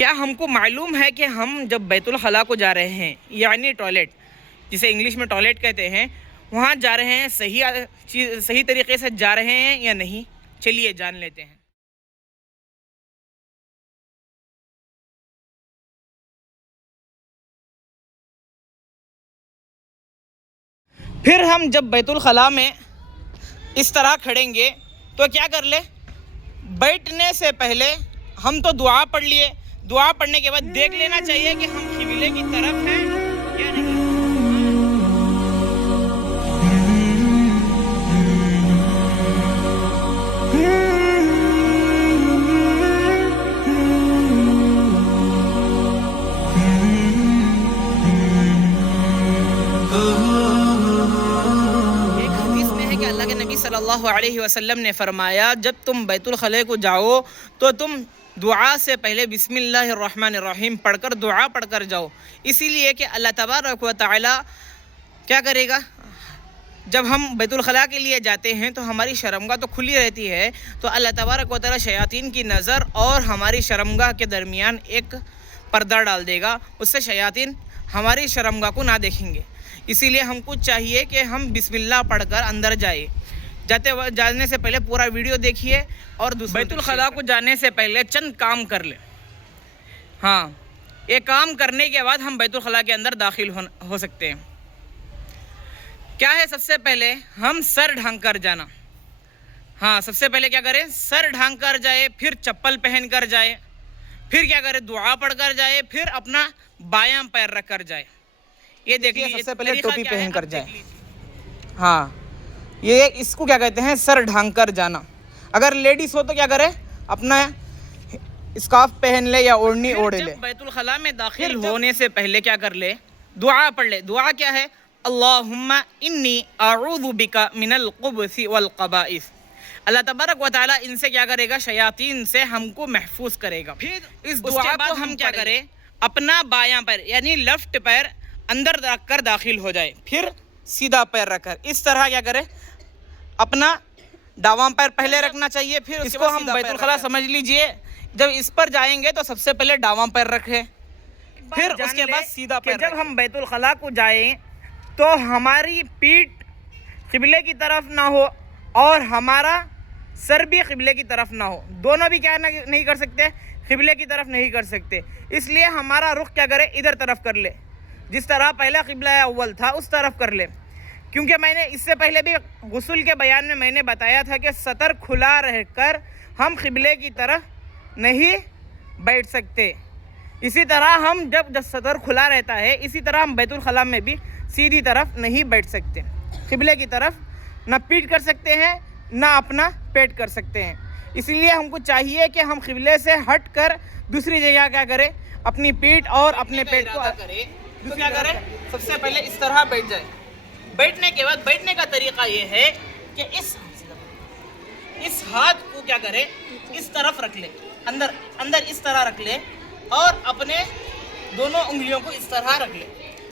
کیا ہم کو معلوم ہے کہ ہم جب بیت الخلاء کو جا رہے ہیں یعنی ٹوائلٹ جسے انگلش میں ٹوائلٹ کہتے ہیں وہاں جا رہے ہیں صحیح طریقے سے جا رہے ہیں یا نہیں؟ چلیے جان لیتے ہیں۔ پھر ہم جب بیت الخلاء میں اس طرح کھڑیں گے تو کیا کر لے، بیٹھنے سے پہلے ہم تو دعا پڑھ لیے، دعا پڑھنے کے بعد دیکھ لینا چاہیے کہ ہم قبلے کی طرف ہیں یا نہیں۔ ایک حدیث میں ہے کہ اللہ کے نبی صلی اللہ علیہ وسلم نے فرمایا جب تم بیت الخلاء کو جاؤ تو تم دعا سے پہلے بسم اللہ الرحمن الرحیم پڑھ کر دعا پڑھ کر جاؤ، اسی لیے کہ اللہ تبارک و تعالی کیا کرے گا، جب ہم بیت الخلاء کے لیے جاتے ہیں تو ہماری شرمگاہ تو کھلی رہتی ہے، تو اللہ تبارک و تعالی شیاطین کی نظر اور ہماری شرمگاہ کے درمیان ایک پردہ ڈال دے گا، اس سے شیاطین ہماری شرمگاہ کو نہ دیکھیں گے۔ اسی لیے ہم کو چاہیے کہ ہم بسم اللہ پڑھ کر اندر جائیں۔ جانے سے پہلے پورا ویڈیو دیکھیے اور بیت الخلاء کو جانے سے پہلے چند کام کر لیں۔ ہاں، یہ کام کرنے کے بعد ہم بیت الخلاء کے اندر داخل ہو سکتے ہیں۔ کیا ہے؟ سب سے پہلے ہم سر ڈھانک کر جانا۔ ہاں، سب سے پہلے کیا کریں؟ سر ڈھانک کر جائے، پھر چپل پہن کر جائے، پھر کیا کرے؟ دعا پڑھ کر جائے، پھر اپنا بایاں پیر رکھ کر جائے۔ یہ دیکھیے، سب سے پہلے ٹوپی پہن کر جائے۔ ہاں، یہ اس کو کیا کہتے ہیں؟ سر ڈھانک کر جانا۔ اگر لیڈیز ہو تو کیا کرے؟ اپنا اسکارف پہن لے یا اوڑھنی اوڑھ لے۔ بیت الخلاء میں داخل ہونے سے پہلے کیا کر لے؟ دعا پڑھ لے۔ دعا کیا ہے؟ اللہم انی اعوذ بک من الخبث والخبائث۔ اللہ تبارک و تعالیٰ ان سے کیا کرے گا؟ شیاطین سے ہم کو محفوظ کرے گا۔ پھر اس دعا کو ہم کیا کریں؟ اپنا بایاں پیر یعنی لیفٹ پیر اندر رکھ کر داخل ہو جائے، پھر سیدھا پیر رکھ کر اس طرح کیا کرے؟ اپنا داواں پیر پہلے رکھنا چاہیے، پھر اس کو ہم بیت الخلاء سمجھ لیجئے۔ جب اس پر جائیں گے تو سب سے پہلے داواں پیر رکھیں، پھر اس کے بعد سیدھا پیر رکھیں۔ جب ہم بیت الخلاء کو جائیں تو ہماری پیٹھ قبلے کی طرف نہ ہو اور ہمارا سر بھی قبلے کی طرف نہ ہو، دونوں بھی کیا نہیں کر سکتے؟ قبلے کی طرف نہیں کر سکتے۔ اس لیے ہمارا رخ کیا کرے؟ ادھر طرف کر لے، جس طرح پہلا قبلہ اول تھا اس طرف کر لے۔ کیونکہ میں نے اس سے پہلے بھی غسل کے بیان میں میں نے بتایا تھا کہ سطر کھلا رہ کر ہم قبلے کی طرف نہیں بیٹھ سکتے۔ اسی طرح ہم جب سطر کھلا رہتا ہے اسی طرح ہم بیت الخلاء میں بھی سیدھی طرف نہیں بیٹھ سکتے، قبلے کی طرف نہ پیٹ کر سکتے ہیں نہ اپنا پیٹ کر سکتے ہیں۔ اسی لیے ہم کو چاہیے کہ ہم قبلے سے ہٹ کر دوسری جگہ کیا کریں؟ اپنی پیٹ اور اپنے پیٹ کو کریں۔ تو کیا کریں؟ سب سے پہلے اس طرح بیٹھ جائے۔ بیٹھنے کے بعد بیٹھنے کا طریقہ یہ ہے کہ اس ہاتھ کو کیا کرے؟ اس طرف رکھ لے، اندر اس طرح رکھ لے اور اپنے دونوں انگلیوں کو اس طرح رکھ لے،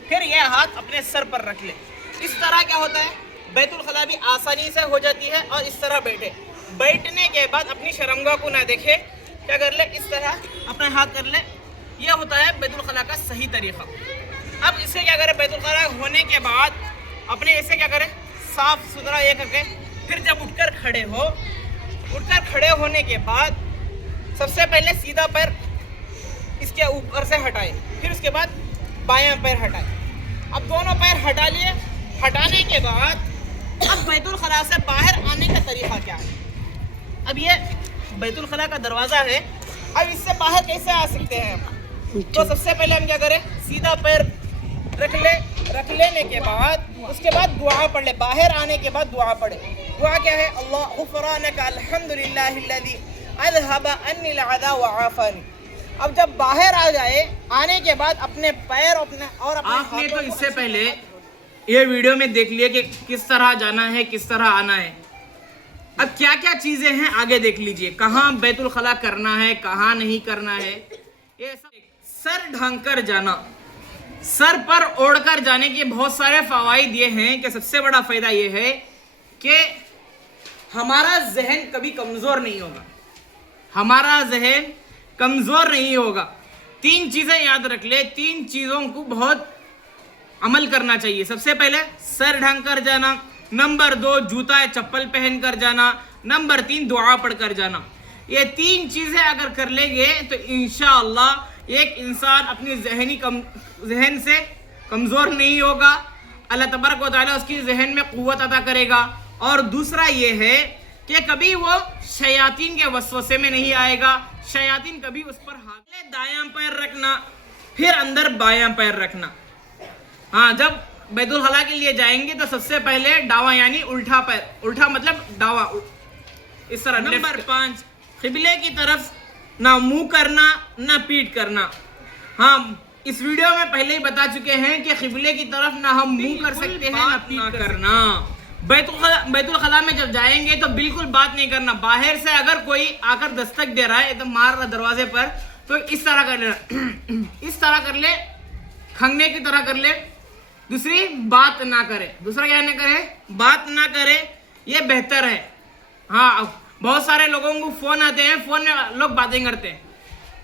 پھر یہ ہاتھ اپنے سر پر رکھ لے۔ اس طرح کیا ہوتا ہے؟ بیت الخلاء بھی آسانی سے ہو جاتی ہے۔ اور اس طرح بیٹھے، بیٹھنے کے بعد اپنی شرمگاہ کو نہ دیکھے، کیا کر لے؟ اس طرح اپنا ہاتھ کر لے۔ یہ ہوتا ہے بیت الخلاء کا صحیح طریقہ۔ اب اسے کیا کرے؟ بیت الخلاء ہونے کے بعد اپنے اسے کیا کرے؟ صاف ستھرا یہ کر کے پھر جب اٹھ کر کھڑے ہونے کے بعد سب سے پہلے سیدھا پیر اس کے اوپر سے ہٹائے، پھر اس کے بعد بایاں پیر ہٹائے۔ اب دونوں پیر ہٹا لیے۔ ہٹانے کے بعد اب بیت الخلاء سے باہر آنے کا طریقہ کیا ہے؟ اب یہ بیت الخلاء کا دروازہ ہے، اب اس سے باہر کیسے آ سکتے ہیں ہم؟ تو سب سے پہلے ہم کیا کریں؟ سیدھا پیر رکھ لینے کے بعد اس کے بعد دعا پڑھ لے۔ باہر آنے کے بعد دعا پڑھے۔ دعا کیا ہے؟ اللہ غفرانک الحمدللہ الذی اذھب عنی العذا وعافانی۔ اب جب باہر آ جائے، آنے کے بعد اپنے پیر اور اپنے آپ نے تو اس سے پہلے یہ ویڈیو میں دیکھ لیا کہ کس طرح جانا ہے، کس طرح آنا ہے۔ اب کیا کیا چیزیں ہیں آگے دیکھ لیجئے، کہاں بیت الخلاء کرنا ہے، کہاں نہیں کرنا ہے۔ یہ سر ڈھانک کر جانا، سر پر اوڑھ کر جانے کے بہت سارے فوائد یہ ہیں کہ سب سے بڑا فائدہ یہ ہے کہ ہمارا ذہن کبھی کمزور نہیں ہوگا، ہمارا ذہن کمزور نہیں ہوگا۔ تین چیزیں یاد رکھ لے, تین چیزوں کو بہت عمل کرنا چاہیے. سب سے پہلے سر ڈھانک کر جانا, نمبر 2 جوتا چپل پہن کر جانا, نمبر 3 دعا پڑھ کر جانا. یہ تین چیزیں اگر کر لیں گے تو انشاءاللہ ایک انسان اپنی ذہن سے کمزور نہیں ہوگا. اللہ تبارک و تعالیٰ اس کی ذہن میں قوت عطا کرے گا. اور دوسرا یہ ہے کہ کبھی وہ شیاطین کے وسوسے میں نہیں آئے گا, شیاطین کبھی اس پر ہاتھ. دایاں پیر رکھنا, پھر اندر بایاں پیر رکھنا. ہاں, جب بیت الخلاء کے لیے جائیں گے تو سب سے پہلے ڈاواں یعنی الٹا پیر, الٹا مطلب ڈاواں اس طرح. نمبر 5 قبلے کی طرف نہ منہ کرنا نہ پیٹ کرنا. ہاں, اس ویڈیو میں پہلے ہی بتا چکے ہیں کہ قبلے کی طرف نہ ہم منہ کر سکتے ہیں نہ پیٹ کرنا. بیت الخلاء میں جب جائیں گے تو بالکل بات نہیں کرنا. باہر سے اگر کوئی آ کر دستک دے رہا ہے تو مار رہا دروازے پر, تو اس طرح کر لینا, اس طرح کر لے, کھنگنے کی طرح کر لے. دوسری بات نہ کرے, دوسرا کیا نہ کرے, بات نہ کرے, یہ بہتر ہے. ہاں, بہت سارے لوگوں کو فون آتے ہیں, فون میں لوگ باتیں کرتے ہیں,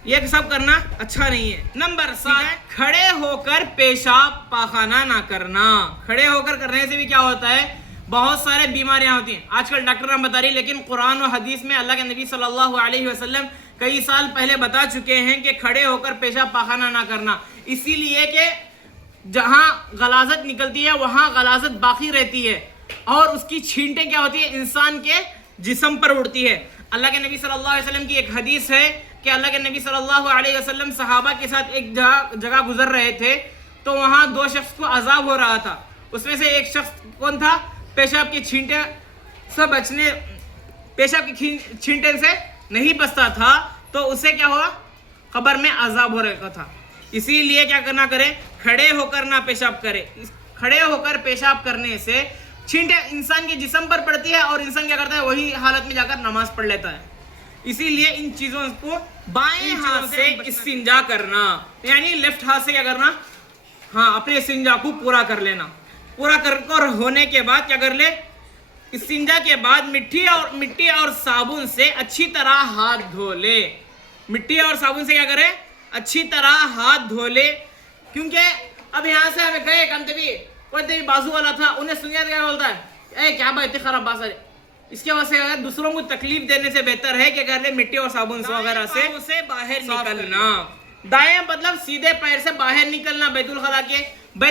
یہ سب کرنا اچھا نہیں ہے. نمبر 7 کھڑے ہو کر پیشاب پاخانہ نہ کرنا. کھڑے ہو کر کرنے سے بھی کیا ہوتا ہے, بہت سارے بیماریاں ہوتی ہیں. آج کل ڈاکٹر بتا رہی, لیکن قرآن و حدیث میں اللہ کے نبی صلی اللہ علیہ وسلم کئی سال پہلے بتا چکے ہیں کہ کھڑے ہو کر پیشاب پاخانہ نہ کرنا. اسی لیے کہ جہاں غلاظت نکلتی ہے وہاں غلاظت باقی رہتی ہے, اور اس کی چھینٹیں کیا ہوتی ہیں, انسان کے جسم پر اڑتی ہے. اللہ کے نبی صلی اللہ علیہ وسلم کی ایک حدیث ہے کہ اللہ کے نبی صلی اللہ علیہ وسلم صحابہ کے ساتھ ایک جگہ گزر رہے تھے, تو وہاں 2 شخص کو عذاب ہو رہا تھا. اس میں سے ایک شخص کون تھا, پیشاب کی چھینٹیں سے بچنے, پیشاب کی چھینٹیں سے نہیں بچتا تھا, تو اسے کیا ہوا, قبر میں عذاب ہو رہا تھا. اسی لیے کیا کرنا کرے, کھڑے ہو کر نہ پیشاب کرے. کھڑے ہو کر پیشاب کرنے سے چھینٹیں انسان کے جسم پر پڑتی ہے, اور انسان کیا کرتا ہے, وہی حالت میں جا کر نماز پڑھ لیتا ہے. اسی لیے ان چیزوں کو بائیں ہاتھ سے استنجا کرنا, یعنی لیفٹ ہاتھ سے کیا کرنا, ہاں, اپنے استنجا کو پورا کر لینا. پورا کر ہونے کے بعد کیا کر لے, استنجا کے بعد مٹی اور صابن سے اچھی طرح ہاتھ دھو لے. مٹی اور صابن سے کیا کرے, اچھی طرح ہاتھ دھو لے. کیونکہ اب یہاں سے ہمیں گئے کوئی تیری بازو والا تھا, انہیں سنیا کیا بولتا ہے, اے کیا بھائی اتنی خراب بات ہے. اس کے وجہ سے دوسروں کو تکلیف دینے سے بہتر ہے کہ کر لے مٹی اور صابن وغیرہ سے باہر نکلنا. دائیں مطلب سیدھے پیر سے باہر نکلنا. بیت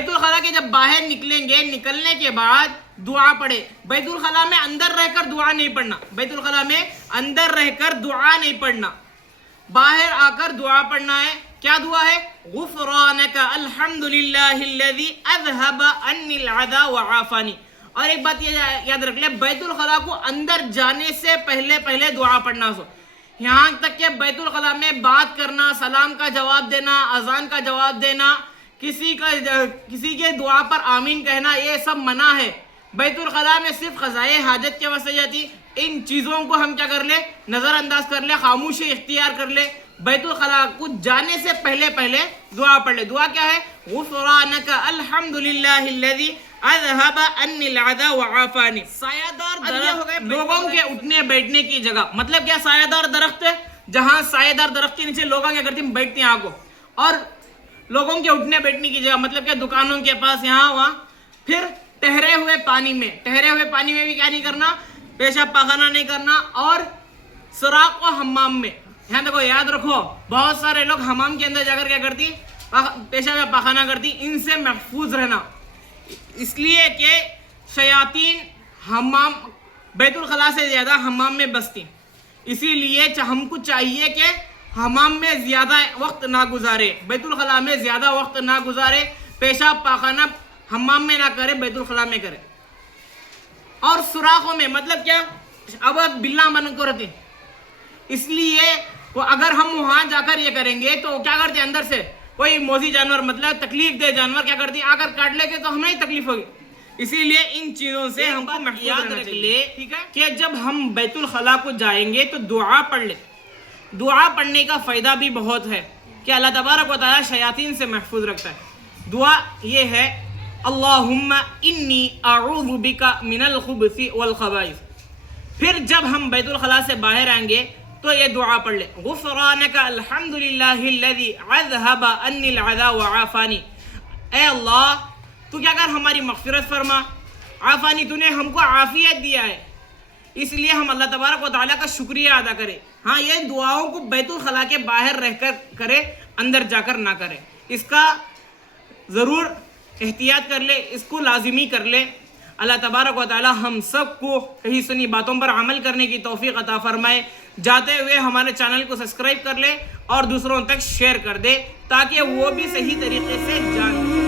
الخلاء کے جب باہر نکلیں گے, نکلنے کے بعد دعا پڑھے. بیت الخلاء میں اندر رہ کر دعا نہیں پڑھنا, بیت الخلاء میں اندر رہ کر دعا نہیں پڑھنا, باہر آ کر دعا پڑھنا ہے. کیا دعا ہے, غفرانک الحمدللہ الذی اذہب عنی العدا وعافانی. اور ایک بات یہ یاد رکھ لے, بیت الخلاء کو اندر جانے سے پہلے دعا پڑھنا. یہاں تک کہ بیت الخلاء میں بات کرنا, سلام کا جواب دینا, اذان کا جواب دینا, کسی کے دعا پر آمین کہنا, یہ سب منع ہے. بیت الخلاء میں صرف قضائے حاجت کے واسطے جاتی. ان چیزوں کو ہم کیا کر لے, نظر انداز کر لے, خاموشی اختیار کر لے. بیت الخلاء کو جانے سے پہلے دعا پڑھ لے. دعا کیا ہے, غفرانک الحمدللہ الذی اذہب عنی العدا وعافانی. سایہ دار درخت لوگوں کے اٹھنے بیٹھنے کی جگہ. مطلب کیا, سایہ دار درخت ہے, جہاں سایہ دار درخت کے نیچے لوگ کیا کرتے ہیں, بیٹھتے ہیں آگے. اور لوگوں کے اٹھنے بیٹھنے کی جگہ مطلب کیا, دکانوں کے پاس, یہاں وہاں. پھر ٹہرے ہوئے پانی میں بھی کیا نہیں کرنا, پیشاب پاخانہ نہیں کرنا. اور سوراخ و حمام میں, یہاں دیکھو یاد رکھو, بہت سارے لوگ حمام کے اندر جا کر کیا کرتی, پیشاب یا پاخانہ کرتی. ان سے محفوظ رہنا, اس لیے کہ شیاطین بیت الخلاء سے زیادہ حمام میں بستی. اسی لیے ہم کو چاہیے کہ حمام میں زیادہ وقت نہ گزارے, بیت الخلاء میں زیادہ وقت نہ گزارے. پیشاب پاخانہ حمام میں نہ کرے, بیت الخلاء میں کرے. اور سوراخوں میں مطلب کیا, اب بلا بن کو رہتے, اس لیے اگر ہم وہاں جا کر یہ کریں گے تو کیا کرتے, اندر سے کوئی موذی جانور مطلب تکلیف دہ جانور کیا کرتی, آ کر کاٹ لے گے تو ہمیں ہی تکلیف ہوگی. اسی لیے ان چیزوں سے ہم کو محفوظ رکھ لے, ٹھیک ہے, کہ جب ہم بیت الخلاء کو جائیں گے تو دعا پڑھ لے. دعا پڑھنے کا فائدہ بھی بہت ہے کہ اللہ تبارک و تعالیٰ شیاطین سے محفوظ رکھتا ہے. دعا یہ ہے, اللہم انی اعوذ بک من الخبث والخبائث. پھر جب ہم بیت الخلاء سے باہر آئیں گے تو یہ دعا پڑھ لے. غفرانک الحمدللہ الذی اذھب عنی العذا وعافانی. اے اللہ تو کیا کر ہماری مغفرت فرما, عافانی تو نے ہم کو عافیت دیا ہے, اس لیے ہم اللہ تبارک و تعالیٰ کا شکریہ ادا کریں. ہاں یہ دعاؤں کو بیت الخلاء کے باہر رہ کر کرے, اندر جا کر نہ کرے. اس کا ضرور احتیاط کر لے, اس کو لازمی کر لے. اللہ تبارک و تعالی ہم سب کو کہیں سنی باتوں پر عمل کرنے کی توفیق عطا فرمائے. جاتے ہوئے ہمارے چینل کو سبسکرائب کر لے اور دوسروں تک شیئر کر دے تاکہ وہ بھی صحیح طریقے سے جان لے.